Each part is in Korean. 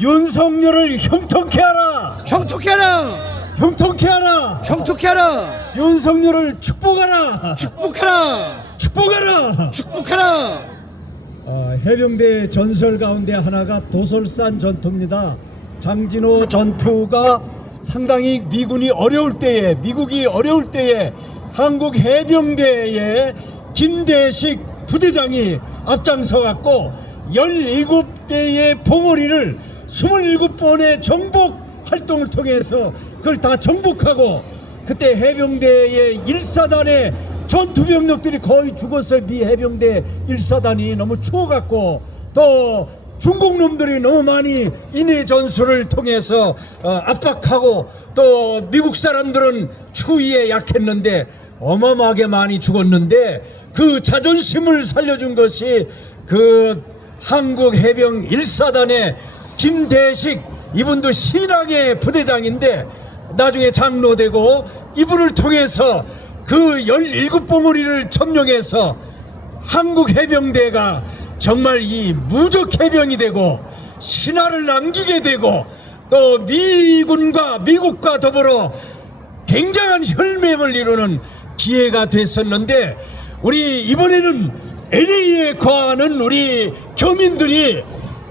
윤석열을 형통케 하라. 형통케 하라. 형통케 하라. 형통케 하라. 윤석열을 축복하라. 축복하라. 축복하라. 축복하라. 해병대 전설 가운데 하나가 도솔산 전투입니다. 장진호 전투가 상당히 미군이 어려울 때에, 미국이 어려울 때에 한국 해병대의 김대식 부대장이 앞장서 갖고 17개의 봉우리를 27번의 정복 활동을 통해서 그걸 다 정복하고, 그때 해병대의 1사단의 전투병력들이 거의 죽었어요. 미 해병대 1사단이 너무 추워갖고, 또 중국 놈들이 너무 많이 인해 전술을 통해서 압박하고, 또 미국 사람들은 추위에 약했는데 어마어마하게 많이 죽었는데, 그 자존심을 살려준 것이 그 한국 해병 1사단의 김대식, 이분도 신앙의 부대장인데 나중에 장로되고, 이분을 통해서 그 17봉우리를 점령해서 한국 해병대가 정말 이 무적 해병이 되고 신화를 남기게 되고, 또 미군과 미국과 더불어 굉장한 혈맹을 이루는 기회가 됐었는데, 우리 이번에는 LA에 거하는 우리 교민들이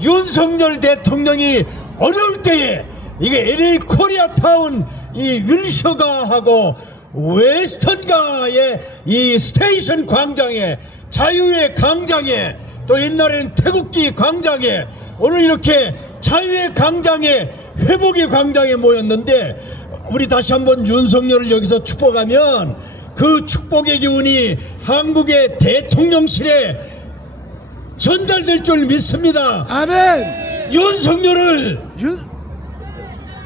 윤석열 대통령이 어려울 때에 이게 LA 코리아타운 이 윌셔가하고 웨스턴가의 이 스테이션 광장에, 자유의 광장에, 또 옛날에는 태극기 광장에, 오늘 이렇게 자유의 광장에, 회복의 광장에 모였는데, 우리 다시 한번 윤석열을 여기서 축복하면 그 축복의 기운이 한국의 대통령실에 전달될 줄 믿습니다. 아멘. 윤석열을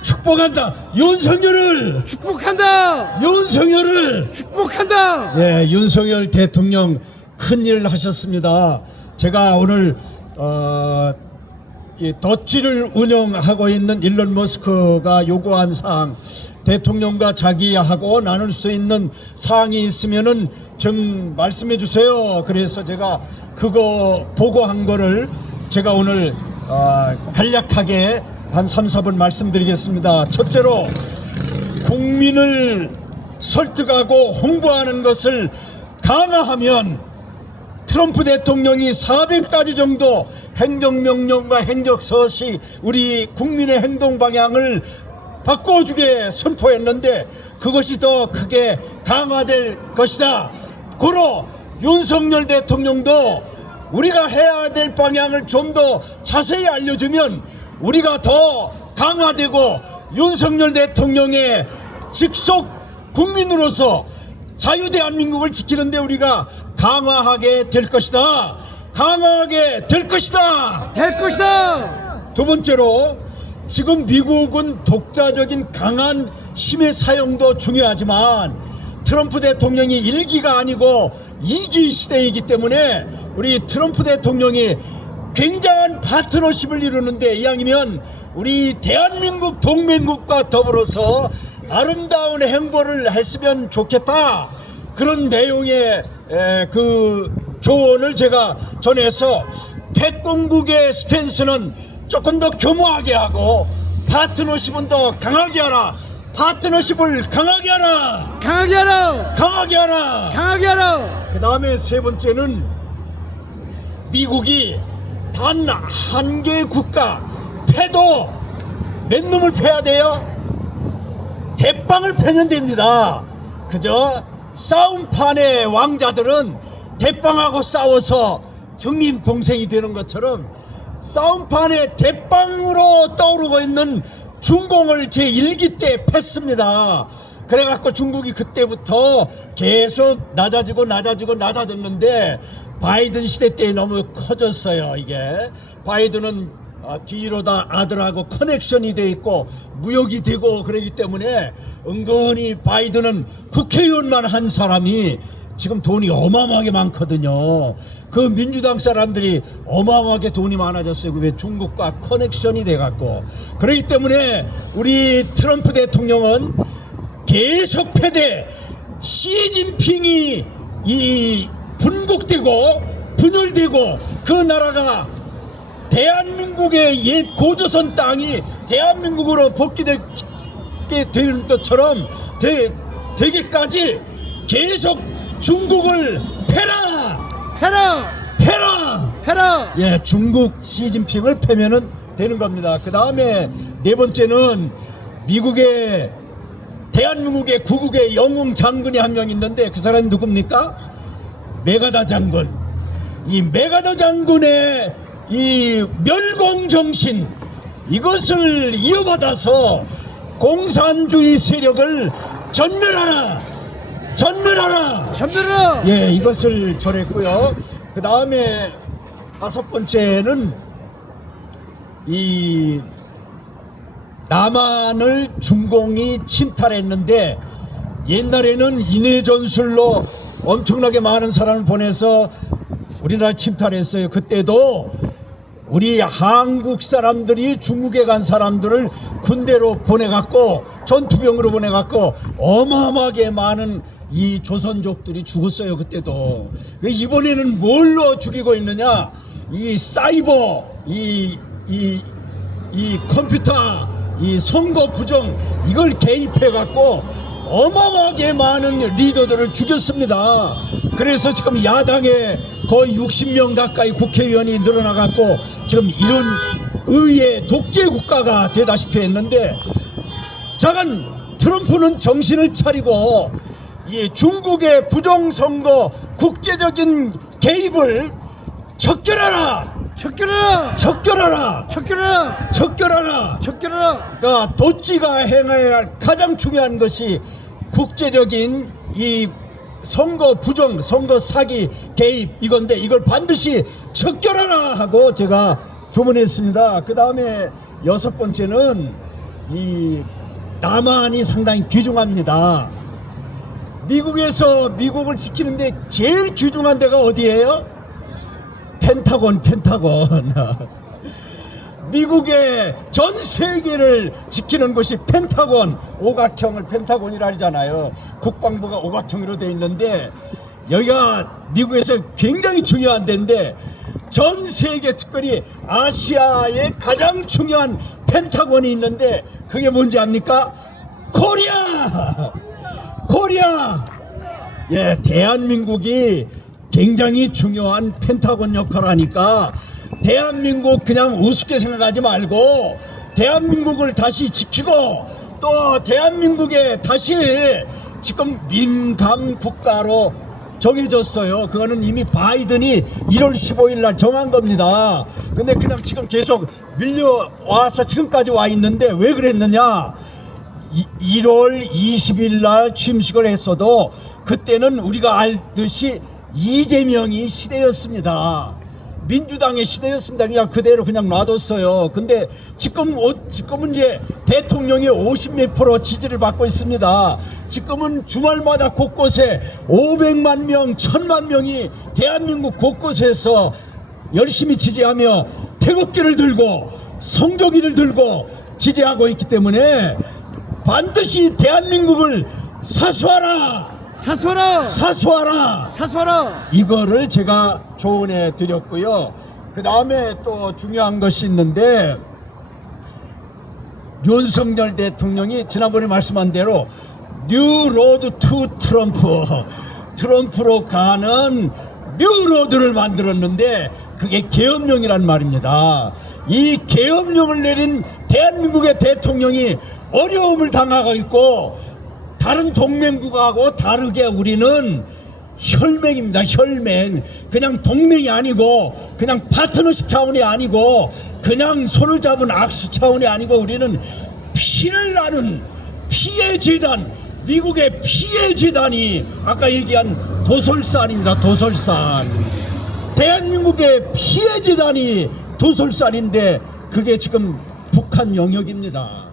축복한다. 윤석열을 축복한다. 윤석열을 축복한다. 네, 윤석열 대통령 큰일 하셨습니다. 제가 오늘 이 덧지를 운영하고 있는 일론 머스크가 요구한 사항, 대통령과 자기하고 나눌 수 있는 사항이 있으면은 좀 말씀해 주세요. 그래서 제가 그거 보고한 거를 제가 오늘 간략하게 한 3, 4분 말씀드리겠습니다. 첫째로, 국민을 설득하고 홍보하는 것을 강화하면 트럼프 대통령이 400가지 정도 행정명령과 행정서시, 우리 국민의 행동 방향을 바꿔주게 선포했는데, 그것이 더 크게 강화될 것이다. 고로 윤석열 대통령도 우리가 해야 될 방향을 좀 더 자세히 알려주면 우리가 더 강화되고, 윤석열 대통령의 직속 국민으로서 자유대한민국을 지키는데 우리가 강화하게 될 것이다. 강화하게 될 것이다. 될 것이다. 두 번째로, 지금 미국은 독자적인 강한 힘의 사용도 중요하지만 트럼프 대통령이 1기가 아니고 2기 시대이기 때문에 우리 트럼프 대통령이 굉장한 파트너십을 이루는데, 이왕이면 우리 대한민국 동맹국과 더불어서 아름다운 행보를 했으면 좋겠다. 그런 내용의 그 조언을 제가 전해서, 패권국의 스탠스는 조금 더 교모하게 하고 파트너십은 더 강하게 하라. 파트너십을 강하게 하라. 강하게 하라. 강하게 하라. 강하게 하라. 그 다음에 세 번째는, 미국이 단 한 개 국가 패도 몇 놈을 패야 돼요? 대빵을 패면 됩니다. 그저 싸움판의 왕자들은 대빵하고 싸워서 형님 동생이 되는 것처럼, 싸움판에 대빵으로 떠오르고 있는 중공을 제1기 때 팼습니다. 그래갖고 중국이 그때부터 계속 낮아졌는데, 바이든 시대 때 너무 커졌어요. 이게 바이든은 뒤로 다 아들하고 커넥션이 돼 있고 무역이 되고 그러기 때문에, 은근히 바이든은 국회의원만 한 사람이 지금 돈이 어마어마하게 많거든요. 그 민주당 사람들이 어마어마하게 돈이 많아졌어요. 왜? 중국과 커넥션이 돼갖고. 그렇기 때문에 우리 트럼프 대통령은 계속 패대, 시진핑이 이 분곡되고 분열되고 그 나라가 대한민국의 옛 고조선 땅이 대한민국으로 복귀되게 될 것처럼 되기까지 계속 중국을 패라! 패라! 패라! 패라! 예, 중국 시진핑을 패면은 되는 겁니다. 그 다음에 네 번째는 미국의 대한민국의 구국의 영웅 장군이 한 명 있는데 그 사람이 누굽니까? 메가더 장군. 이 메가더 장군의 이 멸공정신 이것을 이어받아서 공산주의 세력을 전멸하라! 전멸하라! 전멸하라! 예, 이것을 전했고요. 그 다음에 다섯 번째는 이 남한을 중공이 침탈했는데 옛날에는 인해 전술로 엄청나게 많은 사람을 보내서 우리나라 침탈했어요. 그때도 우리 한국 사람들이 중국에 간 사람들을 군대로 보내갖고 전투병으로 보내갖고 어마어마하게 많은 이 조선족들이 죽었어요. 그때도. 이번에는 뭘로 죽이고 있느냐? 이 사이버, 이 컴퓨터, 이 선거 부정 이걸 개입해갖고 어마어마하게 많은 리더들을 죽였습니다. 그래서 지금 야당에 거의 60명 가까이 국회의원이 늘어나갖고 지금 이런 의회 독재 국가가 되다시피 했는데, 자간 트럼프는 정신을 차리고 이 중국의 부정선거 국제적인 개입을 척결하라! 척결하라! 척결하라! 척결하라! 척결하라! 척결하라! 그러니까 도찌가 행해야 할 가장 중요한 것이 국제적인 이 선거 부정, 선거 사기 개입 이건데 이걸 반드시 척결하라 하고 제가 주문했습니다. 그 다음에 여섯 번째는 이 남한이 상당히 귀중합니다. 미국에서 미국을 지키는데 제일 귀중한 데가 어디예요? 펜타곤. 미국의 전 세계를 지키는 곳이 펜타곤, 오각형을 펜타곤이라 하잖아요. 국방부가 오각형으로 되어 있는데 여기가 미국에서 굉장히 중요한 데인데 전 세계 특별히 아시아에 가장 중요한 펜타곤이 있는데 그게 뭔지 압니까? 코리아! 예, 대한민국이 굉장히 중요한 펜타곤 역할을 하니까 대한민국 그냥 우습게 생각하지 말고 대한민국을 다시 지키고 또 대한민국에 다시 지금 민감 국가로 정해졌어요. 그거는 이미 바이든이 1월 15일 날 정한 겁니다. 근데 그냥 지금 계속 밀려와서 지금까지 와 있는데 왜 그랬느냐? 1월 20일 날 취임식을 했어도 그때는 우리가 알듯이 이재명이 시대였습니다. 민주당의 시대였습니다. 그냥 그대로 그냥 놔뒀어요. 근데 지금은 이제 대통령이 50몇 % 지지를 받고 있습니다. 지금은 주말마다 곳곳에 500만 명, 1000만 명이 대한민국 곳곳에서 열심히 지지하며 태극기를 들고 성조기를 들고 지지하고 있기 때문에 반드시 대한민국을 사수하라! 사수하라! 이거를 제가 조언해 드렸고요. 그 다음에 또 중요한 것이 있는데 윤석열 대통령이 지난번에 말씀한 대로 뉴 로드 투 트럼프로 가는 뉴 로드를 만들었는데 그게 계엄령이란 말입니다. 이 계엄령을 내린 대한민국의 대통령이 어려움을 당하고 있고 다른 동맹국하고 다르게 우리는 혈맹입니다. 혈맹. 그냥 동맹이 아니고 그냥 파트너십 차원이 아니고 그냥 손을 잡은 악수 차원이 아니고 우리는 피를 나는 피해 재단, 미국의 피해 재단이 아까 얘기한 도솔산입니다. 도솔산. 대한민국의 피해 재단이 도솔산인데 그게 지금 북한 영역입니다.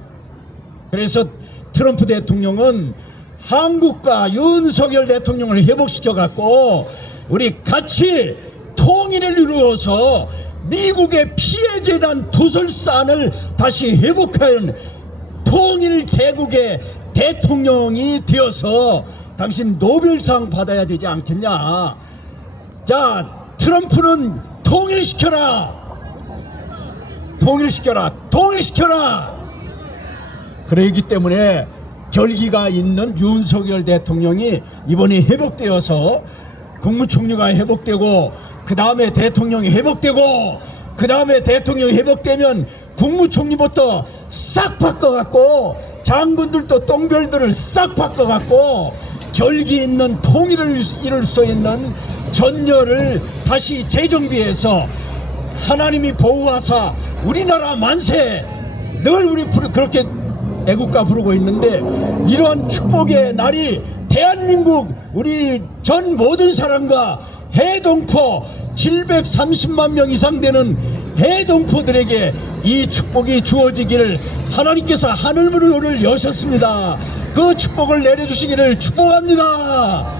그래서 트럼프 대통령은 한국과 윤석열 대통령을 회복시켜갖고 우리 같이 통일을 이루어서 미국의 피해재단 도솔산을 다시 회복하는 통일대국의 대통령이 되어서 당신 노벨상 받아야 되지 않겠냐. 자, 트럼프는 통일시켜라. 통일시켜라, 통일시켜라. 그러기 때문에 결기가 있는 윤석열 대통령이 이번에 회복되어서 국무총리가 회복되고 그 다음에 대통령이 회복되고 그 다음에 대통령이 회복되면 국무총리부터 싹 바꿔갖고 장군들도 똥별들을 싹 바꿔갖고 결기 있는 통일을 이룰 수 있는 전열을 다시 재정비해서 하나님이 보호하사 우리나라 만세 늘 우리 그렇게 애국가 부르고 있는데 이러한 축복의 날이 대한민국 우리 전 모든 사람과 해동포 730만 명 이상 되는 해동포들에게 이 축복이 주어지기를 하나님께서 하늘문을 오늘 여셨습니다. 그 축복을 내려주시기를 축복합니다.